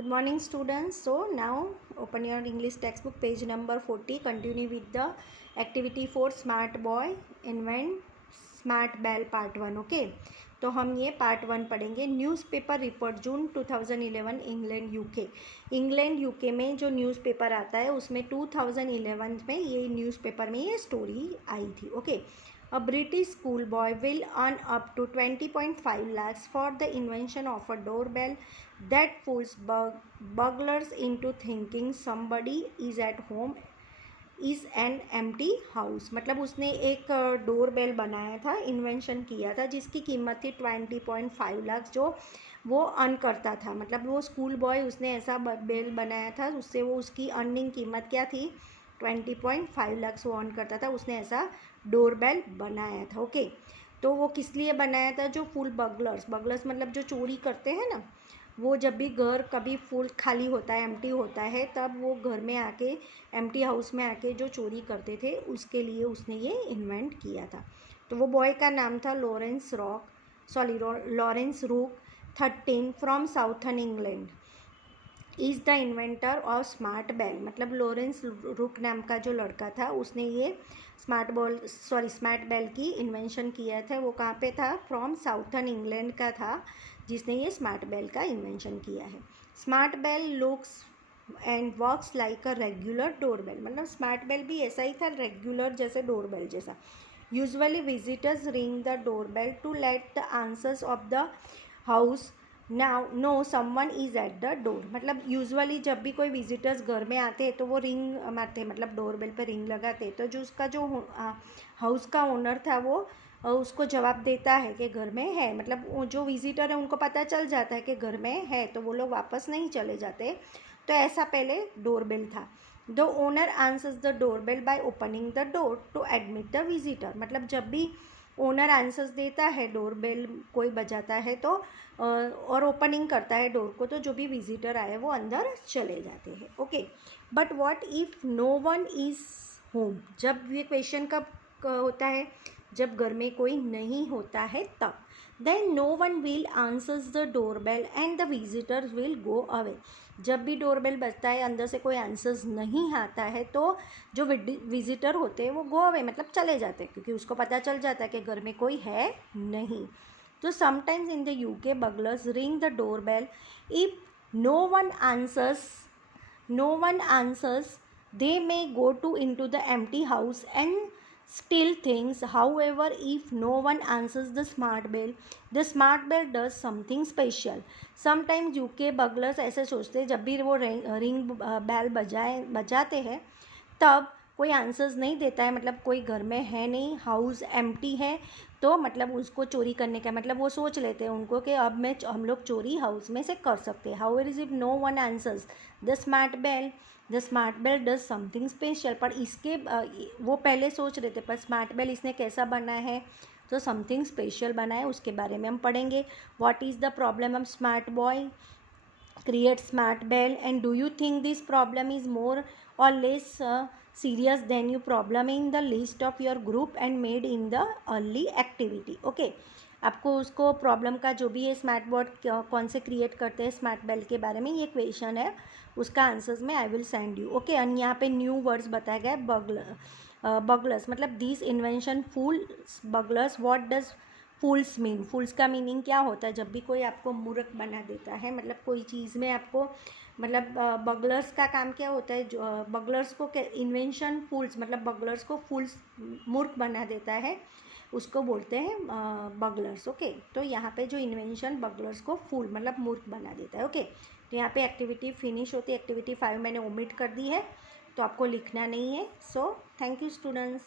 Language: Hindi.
Good morning students. So now open your English textbook page number 40. Continue with the activity 4 smart boy invent smart bell part 1. Okay, तो हम ये पार्ट 1 पढ़ेंगे. न्यूज़पेपर रिपोर्ट जून 2011 इंग्लैंड यूके में जो न्यूज़पेपर आता है उसमें 2011 में ये न्यूज़पेपर में ये स्टोरी आई थी. Okay, A British schoolboy will earn up to 20.5 lakhs for the invention of a doorbell that fools burglars into thinking somebody is at home is an empty house. मतलब उसने एक डोर बेल बनाया था, इन्वेंशन किया था जिसकी कीमत थी 20.5 लाख जो वो अर्न करता था. मतलब वो स्कूल बॉय उसने ऐसा बेल बनाया था, उससे वो उसकी अर्निंग कीमत क्या थी 20.5 लाख वो अर्न करता था. उसने ऐसा डोर बेल बनाया था. ओके, तो वो किस लिए बनाया था? जो फुल बगलर्स मतलब जो चोरी करते हैं ना, वो जब भी घर कभी फुल खाली होता है, एम्प्टी होता है, तब वो घर में आके एम्प्टी हाउस में आके जो चोरी करते थे उसके लिए उसने ये इन्वेंट किया था. तो वो बॉय का नाम था Lawrence Rook 13 from southern England is the inventor of smart bell. मतलब लॉरेंस रुक नाम का जो लड़का था उसने ये स्मार्ट बेल की इन्वेंशन किया था. वो कहाँ पे था? फ्रॉम साउथर्न इंग्लैंड का था जिसने ये स्मार्ट बेल का इन्वेंशन किया है. Smart bell looks and works like a regular doorbell. मतलब स्मार्ट बेल भी ऐसा ही था, रेगुलर जैसे डोर बेल जैसा. Usually visitors ring the door bell to let the answers of the house know someone is at the door. मतलब यूजुअली जब भी कोई विजिटर्स घर में आते हैं तो वो रिंग मारते, मतलब डोर बेल पर रिंग लगाते, तो जो उसका जो हाउस का ओनर था वो उसको जवाब देता है कि घर में है. मतलब जो विजिटर है उनको पता चल जाता है कि घर में है, तो वो लोग वापस नहीं चले जाते. तो ऐसा पहले डोर बेल था. The owner answers the door bell by opening the door to admit the visitor. मतलब जब भी ओनर आंसर्स देता है, डोर बेल कोई बजाता है तो और ओपनिंग करता है डोर को, तो जो भी विजिटर आए वो अंदर चले जाते हैं. Okay, but what if no one is home. जब ये क्वेश्चन कब होता है? जब घर में कोई नहीं होता है तब. Then no one will answers the door bell and the visitors will go away. जब भी डोर बेल बजता है, अंदर से कोई आंसर्स नहीं आता है, तो जो विजिटर होते हैं वो गो अवे मतलब चले जाते हैं, क्योंकि उसको पता चल जाता है कि घर में कोई है नहीं. तो sometimes in the UK burglars ring the door bell. If no one answers they may go into the empty house and steal things. However, if no one answers the smart bell does something special. Sometimes UK burglars ऐसे सोचते हैं, जब भी वो रिंग बेल बजाते हैं तब कोई आंसर्स नहीं देता है, मतलब कोई घर में है नहीं, हाउस एम्प्टी है, तो मतलब उसको चोरी करने का मतलब वो सोच लेते हैं उनको कि अब हम लोग चोरी हाउस में से कर सकते हैं. However if no one answers the smart bell does something special. पर इसके वो पहले सोच रहे थे, पर स्मार्ट बेल इसने कैसा बना है? तो समथिंग स्पेशल बना है, उसके बारे में हम पढ़ेंगे. What is the problem of smart boy create smart bell, and do you think this problem is more or less serious than your problem in the list of your group and made in the early activity. Okay, आपको उसको प्रॉब्लम का जो भी है स्मार्ट बोर्ड कौन से क्रिएट करते हैं स्मार्ट बेल के बारे में ये क्वेश्चन है, उसका आंसर्स में I will send you. Okay, and यहाँ पे न्यू वर्ड्स बताया गया है. बगलर्स मतलब this invention fools burglars. What does fools mean? Fools का मीनिंग क्या होता है? जब भी कोई आपको मूर्ख बना देता है, मतलब कोई चीज़ में आपको, मतलब बगलर्स का काम क्या होता है? जो बगलर्स को इन्वेंशन फूल्स मतलब बगलर्स को फूल्स मूर्ख बना देता है, उसको बोलते हैं बगलर्स. ओके, तो यहाँ पे जो इन्वेंशन बगलर्स को फूल मतलब मूर्ख बना देता है. ओके, तो यहाँ पे एक्टिविटी फिनिश होती है. एक्टिविटी 5 मैंने ओमिट कर दी है, तो आपको लिखना नहीं है. So thank you students.